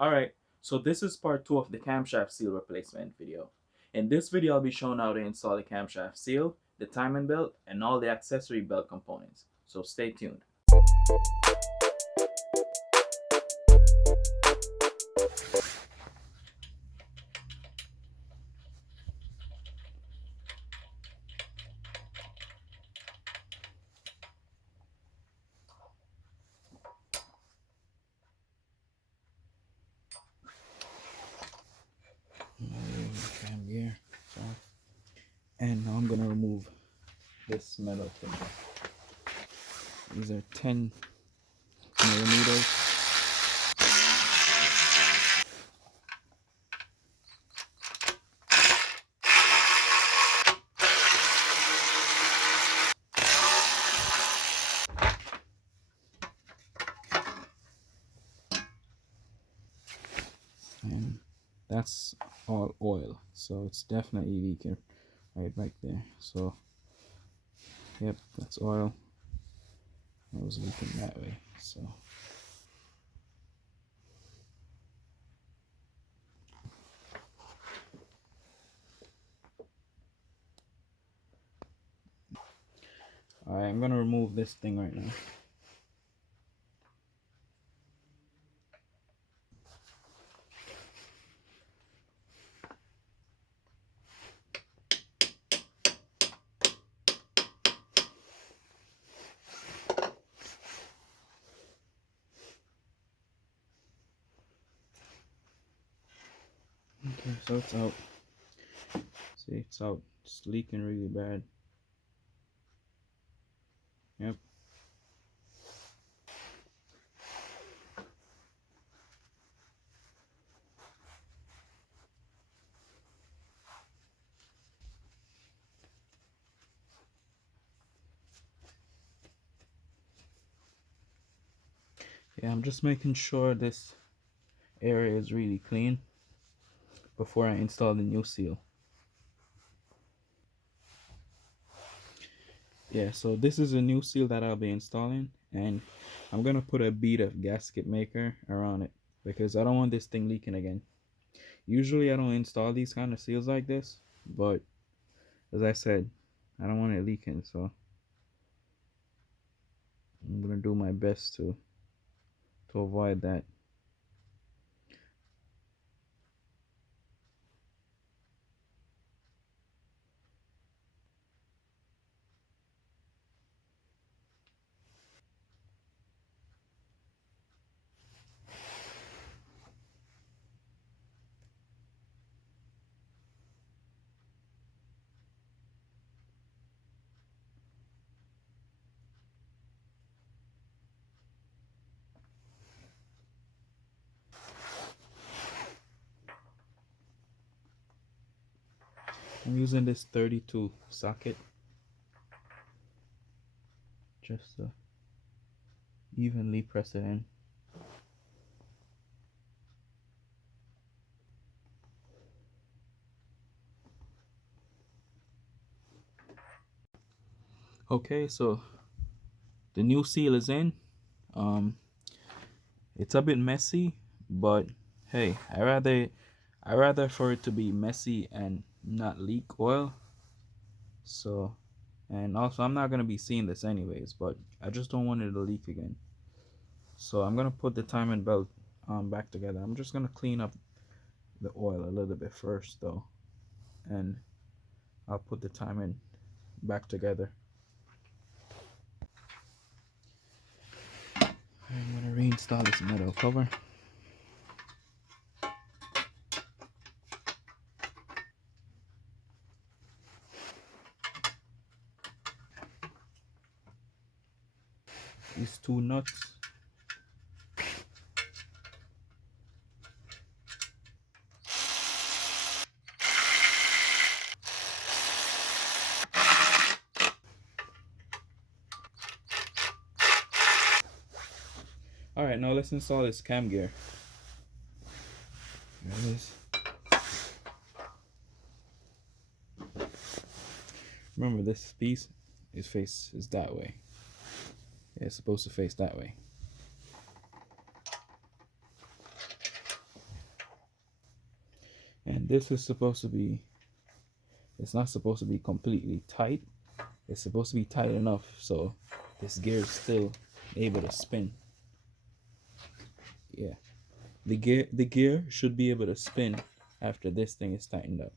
Alright, so this is part 2 of the camshaft seal replacement video. In this video, I'll be showing how to install the camshaft seal, the timing belt, and all the accessory belt components. So stay tuned. Cam gear. So, and now I'm gonna remove this metal thing. These are 10 millimeters. And that's all oil, so it's definitely leaking right back there. So yep, that's oil. I was leaking that way. So alright, I'm gonna remove this thing right now. Okay, so it's out. See, it's out. It's leaking really bad. Yep. Yeah, I'm just making sure this area is really clean before I install the new seal. Yeah, so this is a new seal that I'll be installing, and I'm gonna put a bead of gasket maker around it because I don't want this thing leaking again. Usually I don't install these kind of seals like this, but as I said, I don't want it leaking, so I'm gonna do my best to avoid that. I'm using this 32 socket just to evenly press it in. Okay, so the new seal is in. It's a bit messy, but hey, I rather for it to be messy and not leak oil. So, and also I'm not gonna be seeing this anyways, but I just don't want it to leak again. So I'm gonna put the timing belt back together. I'm just gonna clean up the oil a little bit first though, and I'll put the timing back together. I'm gonna reinstall this metal cover. These two nuts. Alright, now let's install this cam gear. There it is. Remember, this piece is that way. Yeah, it's supposed to face that way. this is supposed to be, it's not supposed to be completely tight. It's supposed to be tight enough so this gear is still able to spin. Yeah, the gear should be able to spin after this thing is tightened up.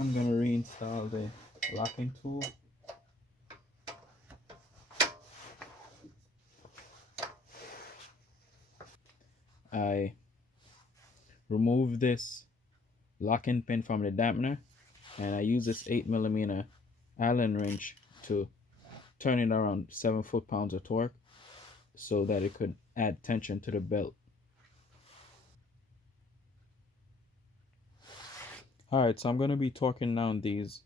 I'm gonna reinstall the locking tool. I remove this locking pin from the dampener, and I use this 8mm Allen wrench to turn it around 7 foot-pounds of torque so that it could add tension to the belt. Alright, so I'm going to be torquing down these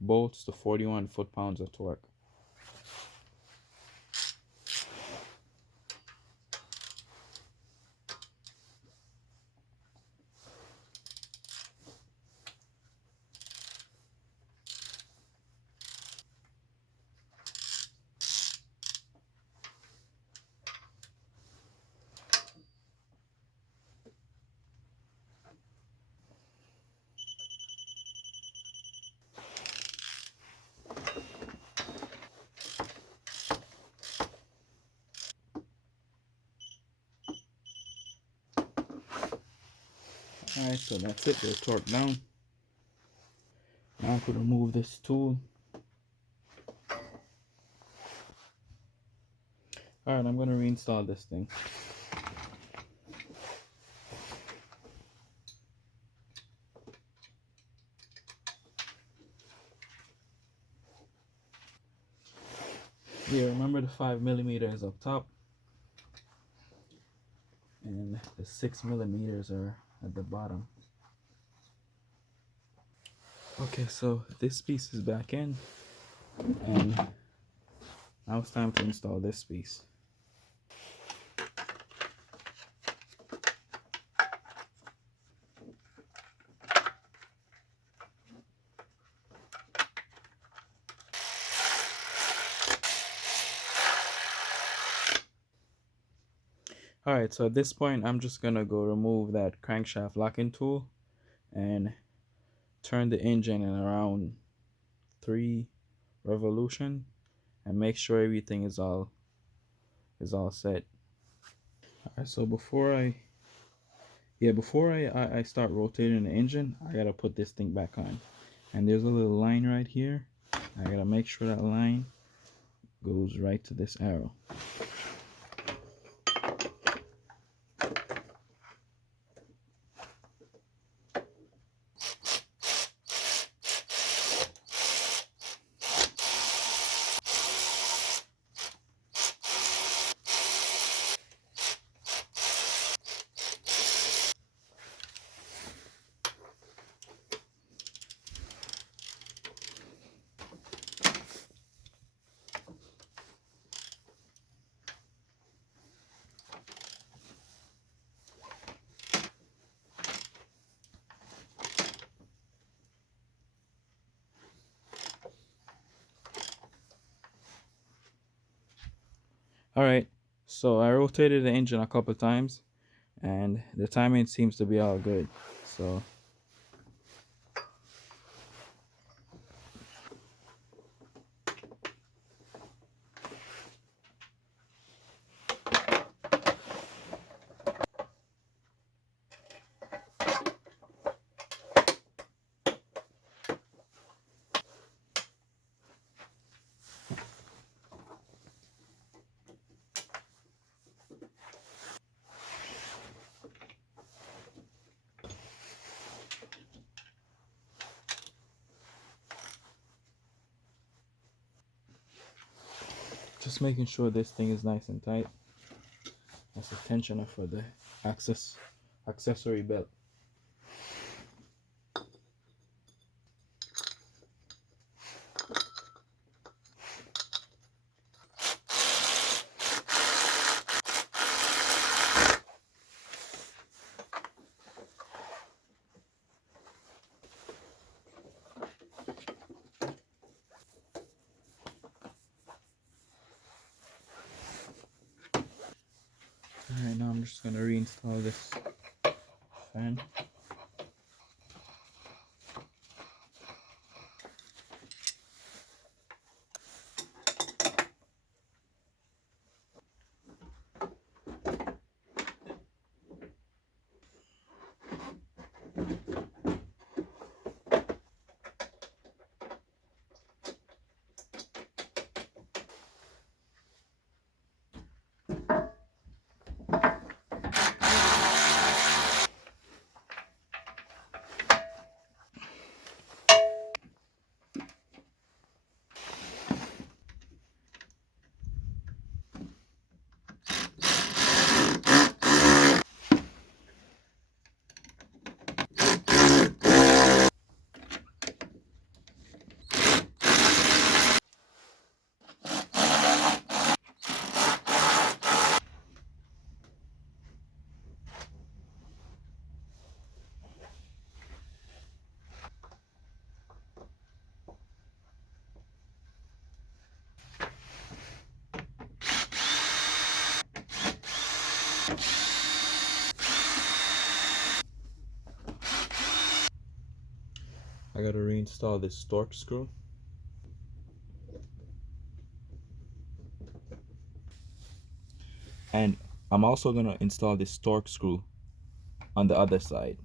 bolts to 41 foot-pounds of torque. Alright, so that's it, they're torqued down. Now I could remove this tool. Alright, I'm going to reinstall this thing. Yeah, remember the 5mm up top, and the 6mm are at the bottom. Okay, so this piece is back in, and now it's time to install this piece. Alright, so at this point I'm just gonna go remove that crankshaft locking tool and turn the engine in around 3 revolution and make sure everything is all set. Alright, so before I start rotating the engine, I gotta put this thing back on. And there's a little line right here. I gotta make sure that line goes right to this arrow. Alright, so I rotated the engine a couple times and the timing seems to be all good. So just making sure this thing is nice and tight. That's the tensioner for the accessory belt. just gonna reinstall this fan. I gotta reinstall this Torx screw. And I'm also gonna install this Torx screw on the other side.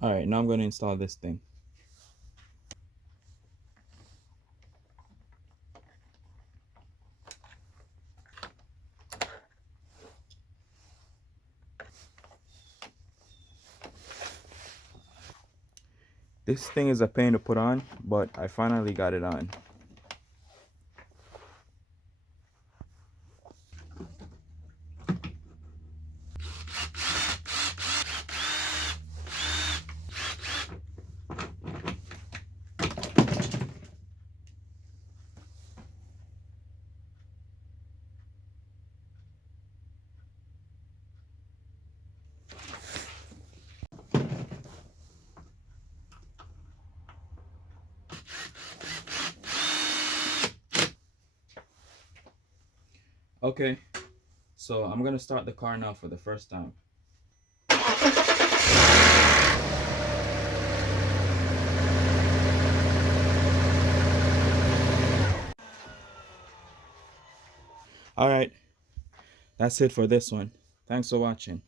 Alright, now I'm gonna install this thing. This thing is a pain to put on, but I finally got it on. Okay, so I'm gonna start the car now for the first time. Alright, that's it for this one. Thanks for watching.